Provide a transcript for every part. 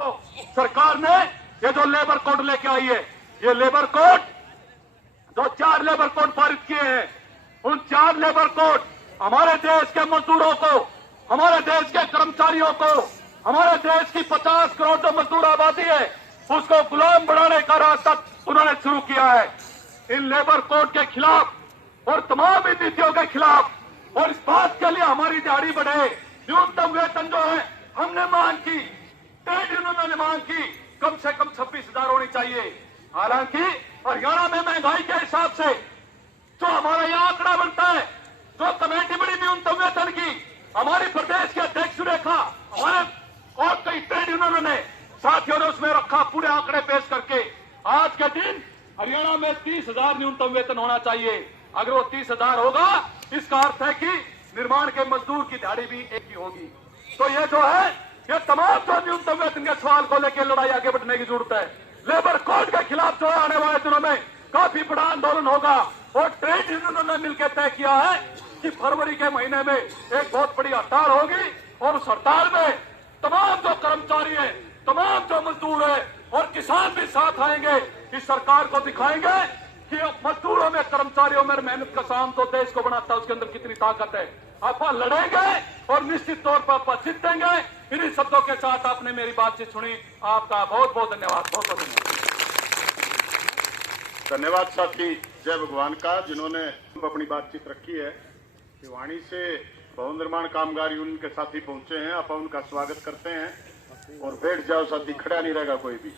सरकार ने ये जो लेबर कोड लेके आई है, ये लेबर कोड जो 4 लेबर कोड पारित किए हैं, उन 4 लेबर कोड हमारे देश के मजदूरों को, हमारे देश के कर्मचारियों को, हमारे देश की 50 करोड़ जो मजदूर आबादी है उसको गुलाम बनाने का रास्ता उन्होंने शुरू किया है। इन लेबर कोड के खिलाफ और तमाम इन नीतियों के खिलाफ और इस बात के लिए हमारी दिहाड़ी बढ़े, न्यूनतम वेतन जो है हमने मांग की, ट्रेड यूनियनों ने मांग की, कम से कम 26,000 होनी चाहिए। हालांकि हरियाणा में महंगाई के हिसाब से जो हमारा यह आंकड़ा बनता है, जो कमेटी बड़ी न्यूनतम वेतन की, हमारी प्रदेश के अध्यक्ष ने कहा, हमारे और कई ट्रेड यूनियनों ने साथियों ने उसमें रखा पूरे आंकड़े पेश करके, आज के दिन हरियाणा में 30,000 न्यूनतम वेतन होना चाहिए। अगर वो 30,000 होगा, इसका अर्थ है कि निर्माण के मजदूर की दिहाड़ी भी एक ही होगी। तो ये जो है, ये तमाम जो न्यूनतम वेतन के सवाल को लेकर लड़ाई आगे बढ़ने की जरूरत है। लेबर कोड के खिलाफ जो आने वाले दिनों में काफी बड़ा आंदोलन होगा और ट्रेड यूनियनों ने मिलकर तय किया है कि फरवरी के महीने में एक बहुत बड़ी हड़ताल होगी और उस हड़ताल में तमाम जो कर्मचारी है, तमाम जो मजदूर है और किसान भी साथ आएंगे। इस सरकार को दिखाएंगे कि मजदूरों में, कर्मचारियों में मेहनत का काम तो देश को बनाता है, उसके अंदर कितनी ताकत है। आप लड़ेंगे और निश्चित तौर पर आप जीतेंगे। इन्हीं शब्दों के साथ आपने मेरी बातचीत सुनी, आपका बहुत बहुत धन्यवाद। बहुत बहुत धन्यवाद साथी जय भगवान का, जिन्होंने अपनी बातचीत रखी है। भिवानी से भवन निर्माण कामगार यूनियन के साथी पहुंचे हैं, आप उनका स्वागत करते हैं और बैठ जाओ साथी, खड़ा नहीं रहेगा कोई भी।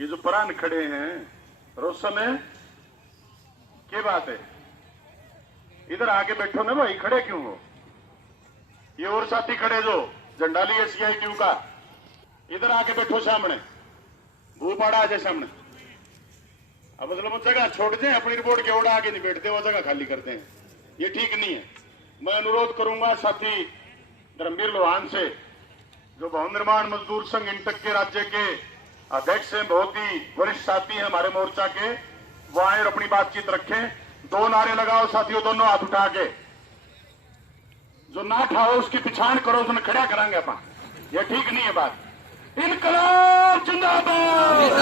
ये जो प्राण खड़े हैं, रोशन है, क्या बात है, इधर आके बैठो ना भाई, खड़े क्यों हो? ये और साथी खड़े जो झंडा लिए CITU का, इधर आके बैठो सामने, भूपाड़ा आ जाए सामने। अब मतलब जगह छोड़ दें, अपनी रिपोर्ट के ओड़ा आगे नहीं बैठते, वो जगह खाली करते हैं, ये ठीक नहीं है। मैं अनुरोध करूंगा साथी धर्मवीर लोहान से, जो भवन निर्माण मजदूर संघ इंटक के राज्य के अध्यक्ष हैं, बहुत ही वरिष्ठ साथी हैं हमारे मोर्चा के, वो आए और अपनी बातचीत रखें। 2 नारे लगाओ साथियों, दोनों हाथ उठा के, जो ना ठाओ उसकी पिछाड़ करो, उसने खड़ा करांगे अपन, ये ठीक नहीं है बात। इनकलाब जिंदाबाद,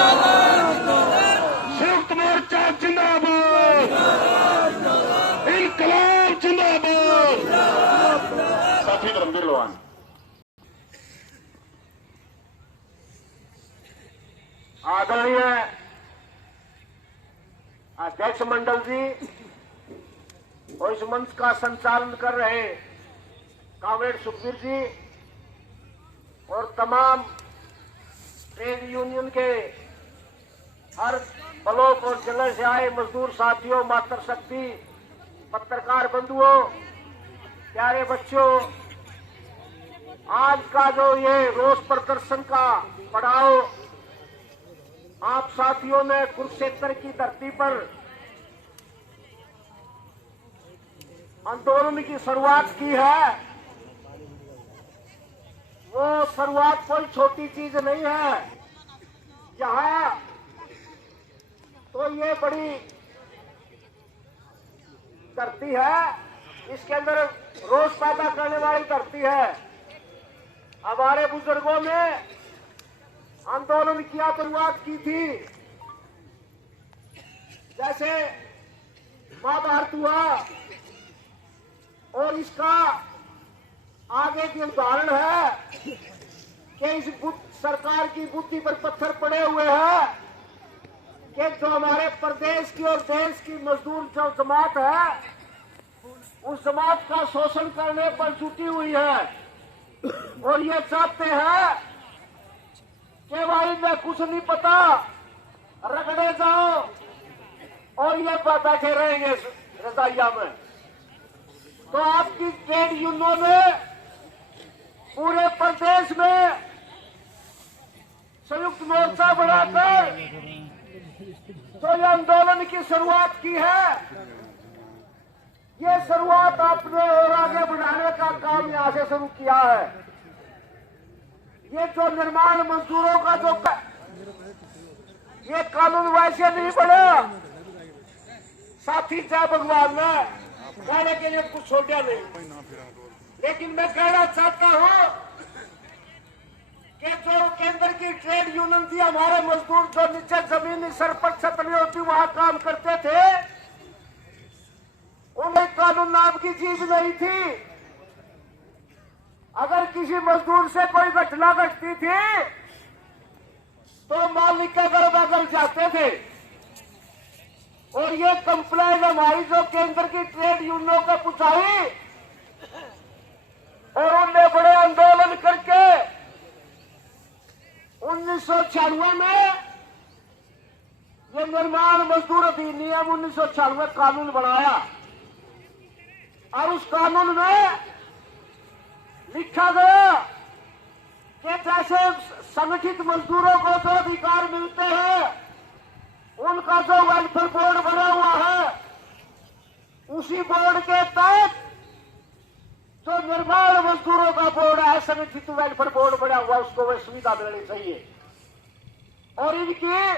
संयुक्त मोर्चा जिंदाबाद, इनकलाब जिंदाबाद। साथी धर्मवीर लोहान। आदरणीय अध्यक्ष मंडल जी और इस मंच का संचालन कर रहे कॉमरेड सुखबीर जी और तमाम ट्रेड यूनियन के हर ब्लॉक और जिले से आए मजदूर साथियों, मातृशक्ति, पत्रकार बंधुओं, प्यारे बच्चों, आज का जो ये रोष प्रदर्शन का पड़ाव आप साथियों ने कुरुक्षेत्र की धरती पर आंदोलन की शुरुआत की है, वो शुरुआत कोई छोटी चीज नहीं है। यहाँ तो ये बड़ी धरती है, इसके अंदर रोष पैदा करने वाली धरती है। हमारे बुजुर्गों ने आंदोलन किया, शुरुआत की थी, जैसे महाभारत हुआ और इसका आगे की उदाहरण है कि इस सरकार की बुद्धि पर पत्थर पड़े हुए हैं कि जो हमारे प्रदेश की और देश की मजदूर जो जमात है, उस जमात का शोषण करने पर जुटी हुई है और ये चाहते हैं कि भाई मैं कुछ नहीं पता, रगड़े जाओ और ये बैठे रहेंगे रजाइया में। तो आपकी ट्रेड यूनियनों ने पूरे प्रदेश में संयुक्त मोर्चा बनाकर जो ये आंदोलन की शुरुआत की है, ये शुरुआत आपने और आगे बढ़ाने का काम यहां से शुरू किया है। ये जो निर्माण मजदूरों का जो ये कानून वैसे नहीं बना, साथी जय भगवान ने कहने के लिए कुछ छोड़ा नहीं, लेकिन मैं कहना चाहता हूं कि जो केंद्र की ट्रेड यूनियन थी, हमारे मजदूर जो नीचे जमीनी सर पर छत नहीं होती वहां काम करते थे, उन्हें कानून नाम की चीज नहीं थी। अगर किसी मजदूर से कोई घटना घटती थी तो मालिक के घर बगल जाते थे। और ये कंप्लेंट हमारी जो केंद्र की ट्रेड यूनियनों को पहुंचाई और उनने बड़े आंदोलन करके 1996 में ये निर्माण मजदूर अधिनियम 1996 कानून बनाया और उस कानून में लिखा गया कि जैसे संगठित मजदूरों को जो अधिकार मिलते हैं, उनका जो वेलफेयर बोर्ड बना हुआ है, उसी बोर्ड के तहत जो निर्माण मजदूरों का बोर्ड है, संगठित वेलफेयर बोर्ड बना हुआ, उसको वह सुविधा मिलनी चाहिए। और इनकी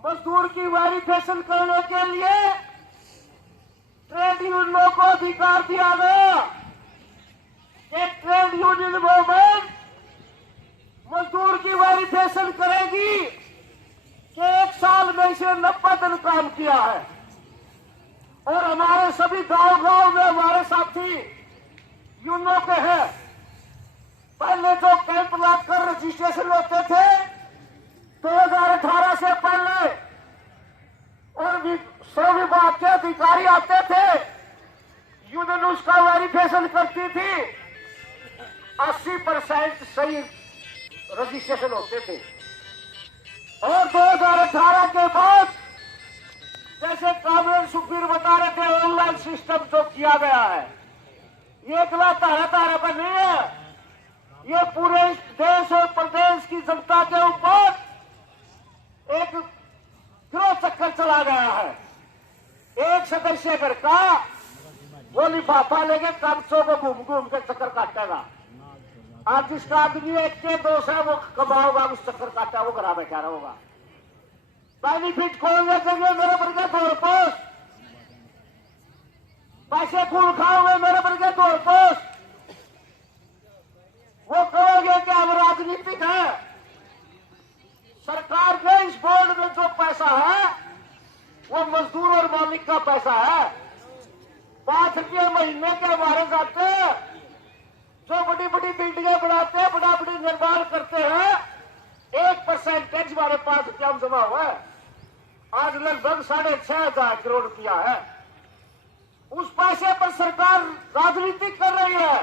मजदूर की वेरिफिकेशन करने के लिए ट्रेड यूनियनों को अधिकार दिया गया कि ट्रेड यूनियन मूवमेंट मजदूर की वेरिफिकेशन करेगी कि 1 साल में इसे 90 दिन काम किया है। और हमारे सभी गांव-गांव में हमारे साथी यूनियनों के हैं। पहले जो कैंप लगाकर रजिस्ट्रेशन होते थे 2018 से पहले, और भी 100 विभाग के अधिकारी आते थे, यूनियन उसका वेरिफिकेशन करती थी, 80% सही रजिस्ट्रेशन होते थे। और 2018 के बाद जैसे कामरेड सुखबीर बता रहे थे, ऑनलाइन सिस्टम जो किया गया है, ये अकेला तारा पर नहीं है, ये पूरे देश और प्रदेश की जनता के ऊपर एक गिरोह चक्कर चला गया है। एक सदस्य घर का वो लिफाफा लेके कागजों को घूम घूम के चक्कर काटेगा। आज जिसका आदमी 1 के 2 है वो कमाओगा, उस चक्कर काटा, वो घर बैठा रहेगा। बेनिफिट कौन देखेंगे? मेरे पर के तौर पर पैसे खून खाओगे, मेरे पर के तौर पर वो कहोगे कि हम राजनीतिक है। सरकार के इस बोर्ड में जो पैसा है वो मजदूर और मालिक का पैसा है। 5 रुपये महीने के हमारे जाते जो बड़ी बड़ी बिल्डिंगें बनाते हैं, बड़ा बड़ी निर्माण करते हैं, 1% टैक्स हमारे 5 रुपया जमा हुआ है। आज लगभग 6,500 करोड़ रुपया है। उस पैसे पर सरकार राजनीति कर रही है।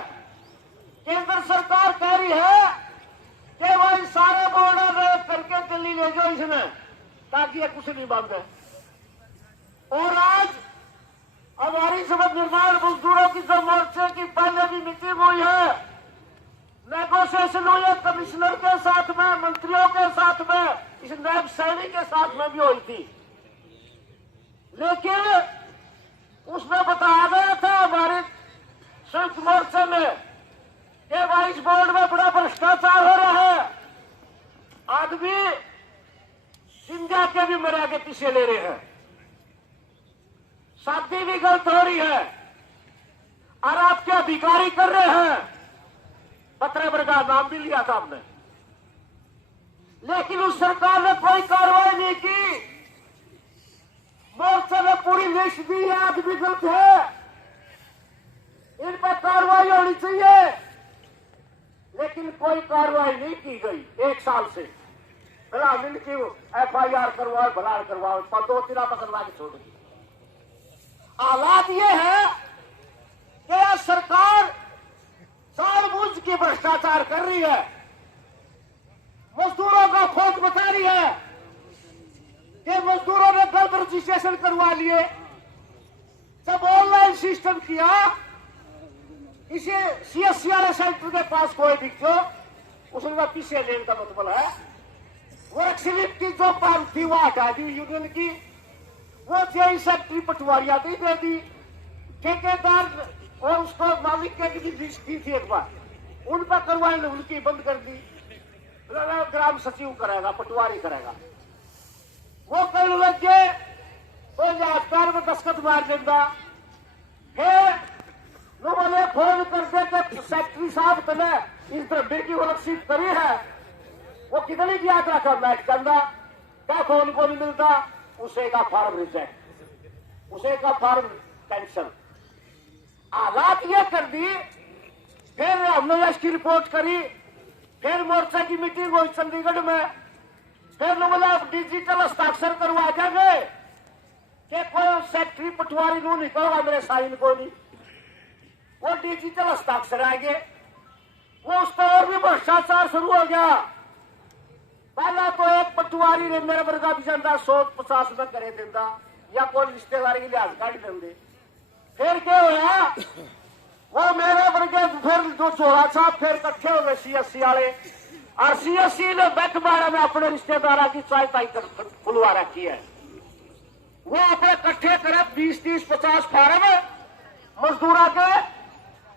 केंद्र सरकार कह रही है कि वही सारे बोर्ड रेप करके दिल्ली ले जाओ इसमें, ताकि ये कुछ नहीं बांधे। और आज हमारी सब निर्माण मजदूरों की जो मोर्चे की पहले भी मीटिंग हुई है, नेगोशिएशन हुई है कमिश्नर के साथ में, मंत्रियों के साथ में, इस नायब सैनी के साथ में भी हुई थी। लेकिन उसमें बताया गया था हमारे संयुक्त मोर्चे में कि भाई इस बोर्ड में बड़ा भ्रष्टाचार हो रहा है। आदमी सिंधिया के भी मरा के पीछे ले रहे हैं, शादी भी गलत हो रही है और आपके अधिकारी कर रहे हैं। पत्रेवर का नाम भी लिया था हमने, लेकिन उस सरकार ने कोई कार्रवाई नहीं की। मोर्चे ने पूरी लिस्ट दी है, आदमी गलत है, इन पर कार्रवाई होनी चाहिए, लेकिन कोई कार्रवाई नहीं की गई 1 साल से। भला इनकी FIR करवाओ, भलाड़ करवाओ, 2-3 पकड़वा के छोड़ दी। हालात ये है कि यह सरकार जानबूझ के भ्रष्टाचार कर रही है, मजदूरों का खोट बता रही है कि मजदूरों ने गलत रजिस्ट्रेशन करवा लिए। जब ऑनलाइन सिस्टम किया, इसे CSC वाले सेंटर के पास कोई भी जो उसने पीछे लेने का मतलब है, वर्क स्लिप की जो पाल थी वो हटा दी यूनियन की, वो जेई सेक्रेटरी पटवारिया दी दे दी, ठेकेदार और उसको मालिक के भी लिस्ट की थी एक बार, उन पर करवाई उनकी बंद कर दी। ग्राम सचिव करेगा, पटवारी करेगा, वो कहने लगे तो यादगार में दस्तखत मार देगा। फिर नो बोले फोन कर दे के सेक्रेटरी साहब तने इस धब्बे की वलक्षित करी है, वो कितनी की यात्रा करना है चंदा क्या फोन को नहीं मिलता, उसे का फॉर्म रिजेक्ट, उसे का फॉर्म कैंसिल। हालात ये कर दी। फिर हमने इसकी रिपोर्ट करी, फिर मोर्चा की मीटिंग हुई चंडीगढ़ में, फिर लोग बोला डिजिटल हस्ताक्षर करवा जाएंगे कि कोई सेक्रेटरी पटवारी नू नहीं कहोगा मेरे साइन को नहीं, वो डिजिटल हस्ताक्षर आएंगे। वो उस पर और भी भ्रष्टाचार शुरू हो गया। पहला तो एक पटवारी ने मेरे वर्गा भी जाता 150 में करे देता या कोई रिश्तेदारी के लिहाज काट देंगे। फिर क्या होया, वो मेरे वर्गे फिर जो चोरा साहब फिर इकट्ठे हो गए CSC वाले, और CSC ने बैठ बाड़ा में अपने रिश्तेदारा की चाय ताई खुलवा रखी है। वो अपने इकट्ठे करे 20, 30, 50 फार्म मजदूरा के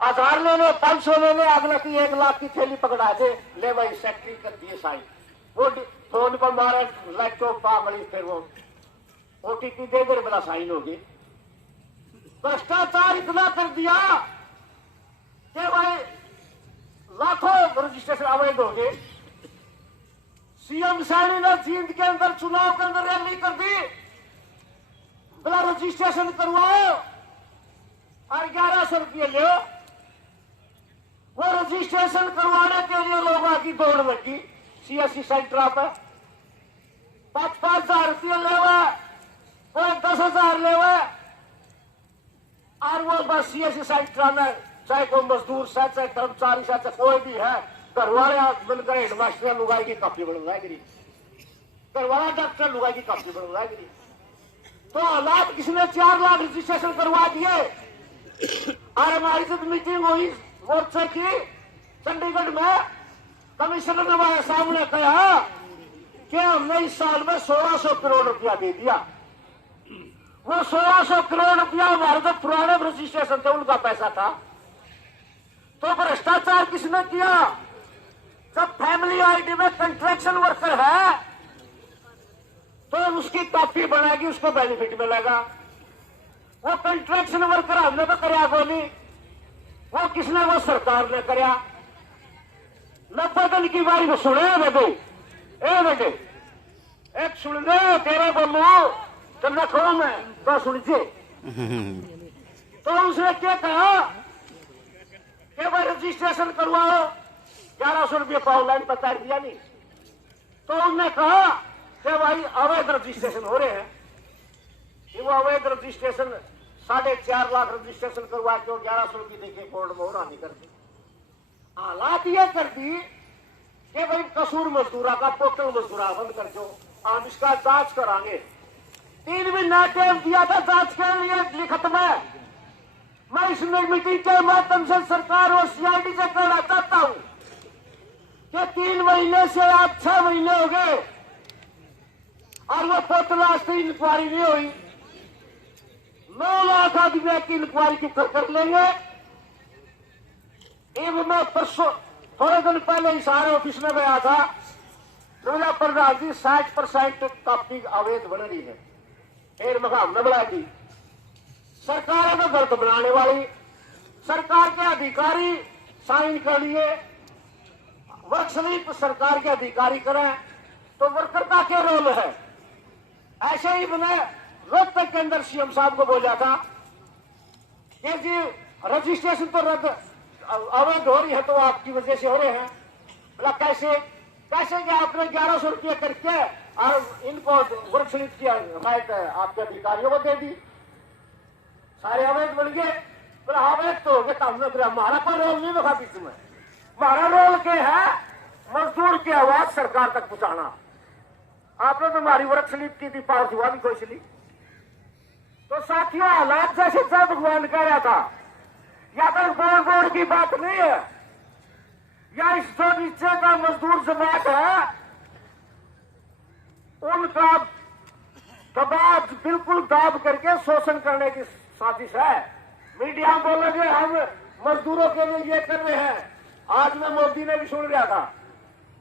1000 ले ले, 500 ले ले, अगले की 1 लाख की थैली पकड़ा दे, ले भाई सेक्रेटरी कर दिए साइन। वो फोन पर मारे लैपटॉप पागली, फिर वो OTP दे दे बड़ा साइन होगी। भ्रष्टाचार इतना कर दिया कि भाई लाखों रजिस्ट्रेशन अवैध हो गए। CM सैनी ने जींद के अंदर चुनाव के अंदर रैली कर दी, बोला रजिस्ट्रेशन करवाओ और 1100 रुपये लो। वो रजिस्ट्रेशन करवाने के लिए लोगों की दौड़ लगी CSC सेंटर पर। 5,000 रुपये लेवा, कोई 10,000 लेवा, और वो बस CSC सेंटर में चाहे कोई मजदूर से, चाहे कर्मचारी से, चाहे कोई भी है, घर वाले मिलकर हेडमास्टर लुगाई की कापी बनवाया गिरी, घर वाला डॉक्टर लुगाई की कापी बनवाया गिरी। तो हालात किसने 4 लाख रजिस्ट्रेशन करवा दिए। और हमारी जब मीटिंग हुई मोर्चा की चंडीगढ़ में, कमिश्नर ने हमारे सामने कहा कि हमने इस साल में 1600 करोड़ रुपया दे दिया। वो 1600 करोड़ रुपया हमारे जो पुराने रजिस्ट्रेशन थे उनका पैसा था। तो भ्रष्टाचार किसने किया? जब फैमिली आईडी में कंट्रैक्शन वर्कर है तो उसकी कॉपी बनाएगी, उसको बेनिफिट मिलेगा। वो कंट्रैक्शन वर्कर हमने तो कराया बोली, वो किसने? वो सरकार ने कराया। 90 दिन की बारी को सुने बेटे एक सुन दे तेरे बोलू तो न कहो मैं तो सुनिए। तो उसने क्या कहा कि भाई रजिस्ट्रेशन करवाओ, 1100 रुपये का ऑनलाइन बता दिया नहीं। तो उन्होंने कहा कि भाई अवैध रजिस्ट्रेशन हो रहे हैं, कि वो अवैध रजिस्ट्रेशन 4.5 लाख रजिस्ट्रेशन करवा के 1100 रुपये देके कोर्ट में और नहीं करती। हालात ये कर दी कि भाई कसूर मजदूरा का पोर्टल मजदूरा बंद कर दो, हम इसका जांच करांगे। 3 महीना टाइम दिया था जांच के लिए लिखत में। मैं इस मीटिंग के माध्यम से सरकार और CID से कहना चाहता हूं कि 3 महीने से आप 6 महीने हो गए और वो पोर्टल आज से इंक्वायरी नहीं हुई। 9 लाख आदमी की इंक्वायरी कर लेंगे। मैं परसों थोड़े दिन पहले इशारे ऑफिस में गया था, बोला प्रधान जी 60% कॉपी अवैध बन रही है। फिर मैं हमने बढ़ा दी। सरकार है तो गलत बनाने वाली, सरकार के अधिकारी साइन कर लिए, वर्क स्लिप सरकार के अधिकारी करें तो वर्कर का क्या रोल है? ऐसे ही मैंने रोहतक के अंदर CM साहब को बोला था कि जी रजिस्ट्रेशन तो रद्द अवैध हो रही है तो आपकी वजह से हो रहे हैं। बोला कैसे कि आपने 1100 रुपये करके और इनको वर्क स्लिप की हमायत आपके अधिकारियों को दे दी, सारे अवैध बन गए। बोला अवैध तो हो गए, हमने हमारा कोई रोल नहीं रखा बीच में। हमारा रोल क्या है? मजदूर की आवाज सरकार तक पहुंचाना। आपने तो हमारी वर्क स्लिप की थी, पास हुआ भी कोई स्लिप। तो साथियों हालात जैसे जय भगवान कह रहा था, या तो बोर्ड की बात नहीं है, या इस जो नीचे का मजदूर जमात है उनका दबाव बिल्कुल दाब करके शोषण करने की साजिश है। मीडिया बोलेंगे हम मजदूरों के लिए ये कर रहे हैं। आज में मोदी ने भी सुन लिया था,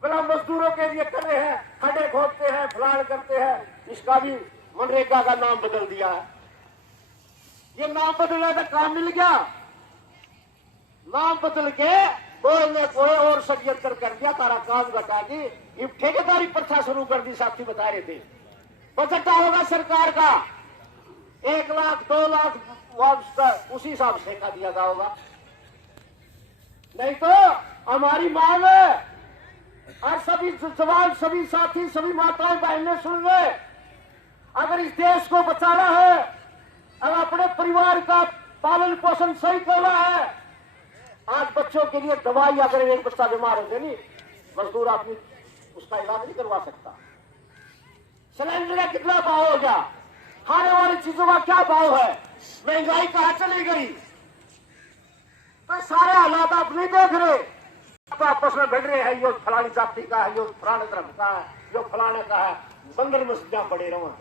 बोला मजदूरों के लिए कर रहे हैं, खड्डे खोदते हैं, फलान करते हैं। इसका भी मनरेगा का नाम बदल दिया है। ये नाम बदला तो काम मिल गया। नाम बदल के कोई ने कोई और षड्यंत्र कर दिया, तारा काम घटा दी, ये ठेकेदारी प्रथा शुरू कर दी। साथी बता रहे थे बजट होगा सरकार का 1 लाख 2 लाख उसी हिसाब से का दिया होगा। नहीं तो हमारी मांग है और सभी जवान, सभी साथी, सभी माताएं बहनें सुन ले, अगर इस देश को बचाना है, अगर अपने परिवार का पालन पोषण सही करना है, आज बच्चों के लिए दवाई, अगर एक बच्चा बीमार हो जाए मजदूर आदमी उसका इलाज नहीं करवा सकता। सिलेंडर का कितना भाव हो गया, खाने वाली चीजों का क्या भाव है, महंगाई कहां चली गई, तो सारे हालात आप नहीं देख रहे। तो आपस में बढ़ रहे हैं, यो फलानी जाति का है, यो फलाने धर्म का है, यो फलाने का है। मंदिर मस्जिद पड़े रहो,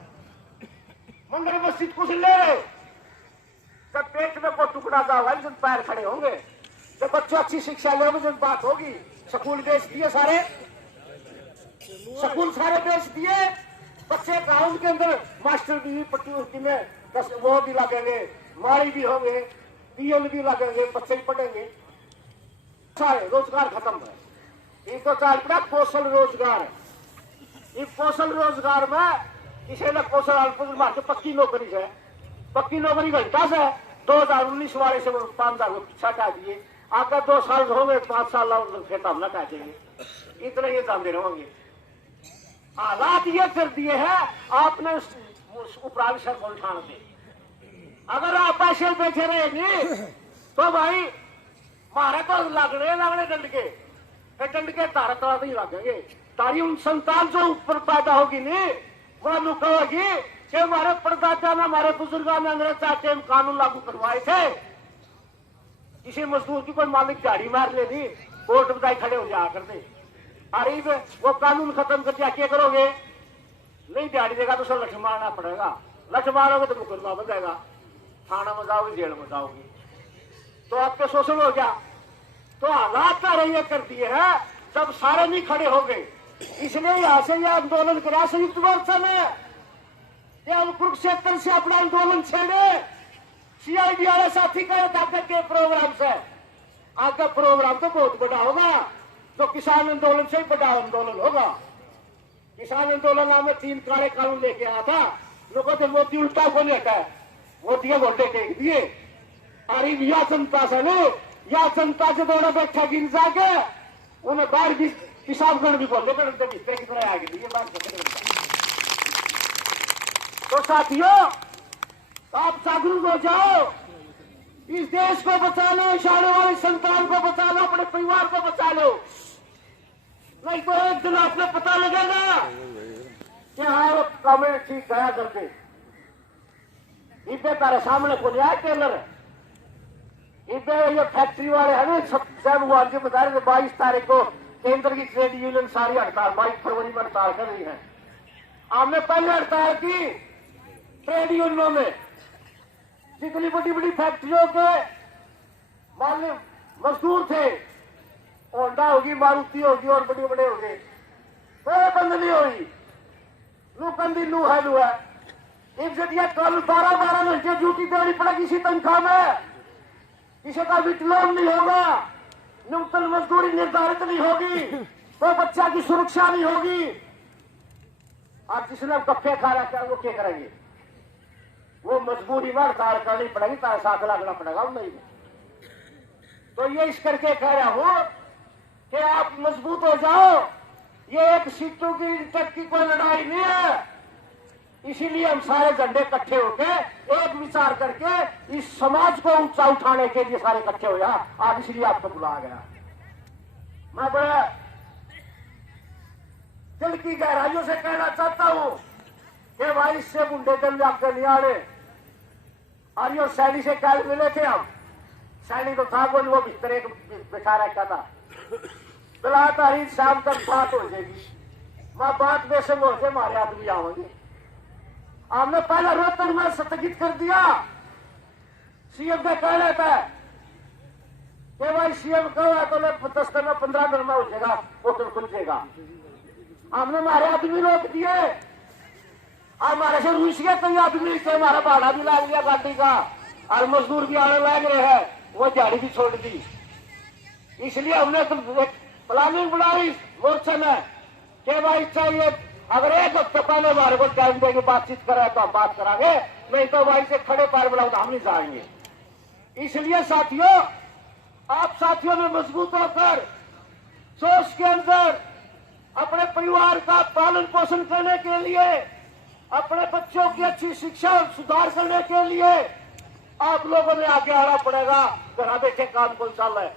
मंदिर मस्जिद कुछ ले रहे, जब पेट में कोई टुकड़ा जाओगा जब पैर खड़े होंगे, जब बच्चों अच्छी शिक्षा लेंगे जब बात होगी। स्कूल बेच दिए सारे, स्कूल सारे बेच दिए, बच्चे गाँव के अंदर मास्टर भी पट्टी उट्टी में वो भी लगेंगे, माड़ी भी होंगे, पीएल भी लगेंगे, बच्चे भी पढ़ेंगे, सारे रोजगार खत्म है। इनको चाल पड़ा कौशल रोजगार, इस कौशल रोजगार में किसी ने कौशल अल्प मार के पक्की नौकरी है, पक्की नौकरी घंटा से 2019 वाले से 5,000 पीछा हटा दिए, आपका 2 साल होंगे 5 साल फिर हम हटा देंगे, इतना ये जानते रहेंगे। हालात ये कर दिए हैं आपने उपरांत सर को उठाने से। अगर आप पैसे बैठे रहेंगे तो भाई मारे तो लगने दंड के तारा तारा नहीं लगेंगे। तारी उन संतान जो ऊपर पैदा होगी नहीं वो नुक होगी कि हमारे परदादा ने, हमारे बुजुर्गों ने अंग्रेज चाहते कानून लागू करवाए थे, किसी मजदूर की कोई मालिक झाड़ी मार लेनी कोर्ट बजाई खड़े हो जाया करते, अरे वो कानून खत्म कर दिया, क्या करोगे, नहीं दिहाड़ी देगा तो सब लठ मारना पड़ेगा, लठ मारोगे तो मुकदमा बन जाएगा, थाना में जाओगे, जेल में जाओगे, तो आपके शोषण हो गया। तो हालात का रही कर दिए है, जब सारे नहीं खड़े हो गए, इसलिए यहां से यह आंदोलन करा संयुक्त मोर्चा ने, हम कुरुक्षेत्र से अपना आंदोलन छेड़े, सीआईडी वाले साथी कहे आगे के प्रोग्राम से, आगे प्रोग्राम तो बहुत बड़ा होगा, जो किसान आंदोलन से ही बड़ा आंदोलन होगा। किसान आंदोलन में 3 काले कानून लेके आया था, लोगों ने मोदी उल्टा को नहीं हटा, मोदी के वोटे टेक दिए, अरे या जनता से नहीं, या जनता से दोनों बैठा गिर जाके उन्हें बाहर भी किसानगण भी बोले कितना आगे ये बात। तो साथियों आप जागरूक हो जाओ, इस देश को बचा लो, इस आने वाली संतान को बचा लो, अपने परिवार को बचा लो, नहीं तो एक दिन आपने पता लगेगा कि हाँ कमेंट ठीक गया करके। इधर तारे सामने को आया टेलर, इधर ये फैक्ट्री वाले है ना, सब जी बता रहे 22 तारीख को केंद्र की ट्रेड यूनियन सारी हड़ताल, 22 फरवरी में हड़ताल कर रही है। हमने पहले हड़ताल की ट्रेड यूनियनों में, जितनी बड़ी बड़ी फैक्ट्रियों के मालिक मजदूर थे, होंडा होगी, मारुति होगी और बड़े बड़े हो गए, कोई बंद नहीं हुई, लूकंदी लू है। एक जगह कल 12-12 घंटे ड्यूटी देनी पड़ेगी इसी तनख्वाह में, किसी का विकलोन नहीं होगा, न्यूनतम मजदूरी निर्धारित नहीं होगी, कोई बच्चा की सुरक्षा नहीं होगी। आज जिसने गप्पे खा रखा है वो क्या करेंगे, वो मजबूरी में हड़ताल करनी पड़ेगी, ताकि साथ लगना पड़ेगा नहीं। तो ये इस करके कह रहा हूं कि आप मजबूत हो जाओ, ये एक सीटों की तक की कोई लड़ाई नहीं है, इसीलिए हम सारे झंडे इकट्ठे होके एक विचार करके इस समाज को ऊंचा उठाने के लिए सारे इकट्ठे हो जाए। आज इसलिए आपको बुलाया गया। मैं बड़ा दिल की गहराइयों से कहना चाहता हूं कि भाई इससे मुंडे दिल आपके नहीं आने। और ये सैनी से कल मिले थे हम, सैनी तो था बोल, वो भीतर एक बैठा रखा था, बिला तारीख शाम तक बात हो जाएगी, मैं बात बेशक हो जाए हमारे आदमी आवेंगे। हमने पहले रोहतक में स्थगित कर दिया, सीएम का कह रहता है कि भाई सीएम कहा तो 10 दिन में 15 दिन में हो जाएगा, होटल खुल जाएगा। हमने हमारे आदमी रोक दिए, हमारे से रूसिया कई आदमी थे, हमारा भाड़ा भी लाग लिया गाड़ी का, और मजदूर भी आने लग रहे हैं, वो दिहाड़ी भी छोड़ दी। इसलिए हमने तो एक प्लानिंग बनाई मोर्चे में कि भाई चाहिए अगर एक हफ्ते पहले हमारे को टाइम देगी बातचीत करें तो हम बात करांगे, नहीं तो भाई से खड़े पैर बढ़ाओ तो हम नहीं जाएंगे। इसलिए साथियों, आप साथियों ने मजबूत होकर सोच के अंदर अपने परिवार का पालन पोषण करने के लिए, अपने बच्चों की अच्छी शिक्षा सुधार करने के लिए आप लोगों ने आगे आना पड़ेगा। जरा देखे काम कौन चल रहा है।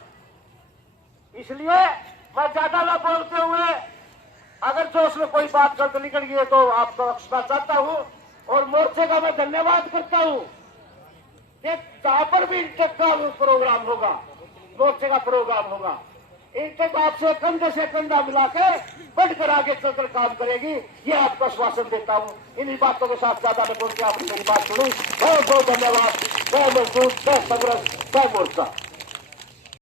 इसलिए मैं ज्यादा ना बोलते हुए अगर जोश में कोई बात करके निकल गई है तो आपको क्षमा चाहता हूं और मोर्चे का मैं धन्यवाद करता हूं कि जहां पर भी इंटेक का प्रोग्राम होगा, मोर्चे का प्रोग्राम होगा, इंटेक आपसे कंधे से कंधा मिला के बढ़कर आगे चलकर काम करेगी, ये आपको आश्वासन देता हूं। इन्हीं बातों के साथ ज्यादा न बोल के आपने मेरी बात सुनी। बहुत बहुत धन्यवाद। जय मजदूर, जय संघर्ष, जय मोर्चा।